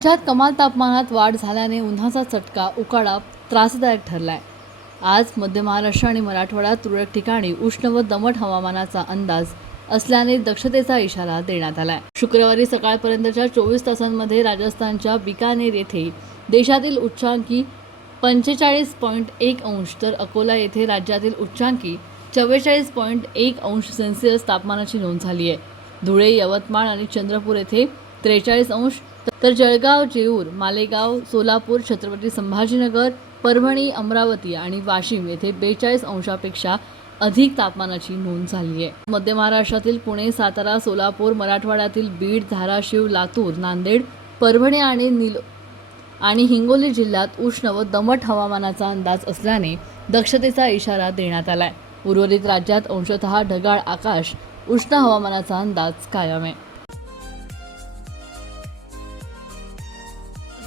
राज्यात कमाल तापमानात वाढ झाल्याने उन्हाचा चटका उकाडा त्रासदायक ठरलाय. आज मध्य महाराष्ट्र आणि मराठवाड्यात तुरळक ठिकाणी उष्ण व दमट हवामानाचा अंदाज असल्याने दक्षतेचा इशारा देण्यात आलाय. शुक्रवारी सकाळपर्यंतच्या चोवीस तासांमध्ये राजस्थानच्या बिकानेर येथे देशातील उच्चांकी पंचेचाळीस पॉईंट एक अंश तर अकोला येथे राज्यातील उच्चांकी चव्वेचाळीस पॉईंट एक अंश सेल्सिअस तापमानाची नोंद झाली आहे. धुळे यवतमाळ आणि चंद्रपूर येथे त्रेचाळीस अंश. तर जळगाव जेऊर मालेगाव सोलापूर छत्रपती संभाजीनगर परभणी अमरावती आणि वाशिम येथे बेचाळीस अंशापेक्षा अधिक तापमानाची नोंद झाली आहे. मध्य महाराष्ट्रातील पुणे सातारा सोलापूर मराठवाड्यातील बीड धाराशिव लातूर नांदेड परभणी आणि निल आणि हिंगोली जिल्ह्यात उष्ण व दमट हवामानाचा अंदाज असल्याने दक्षतेचा इशारा देण्यात आलाय. उर्वरित राज्यात अंशतः ढगाळ आकाश उष्ण हवामानाचा अंदाज कायम आहे.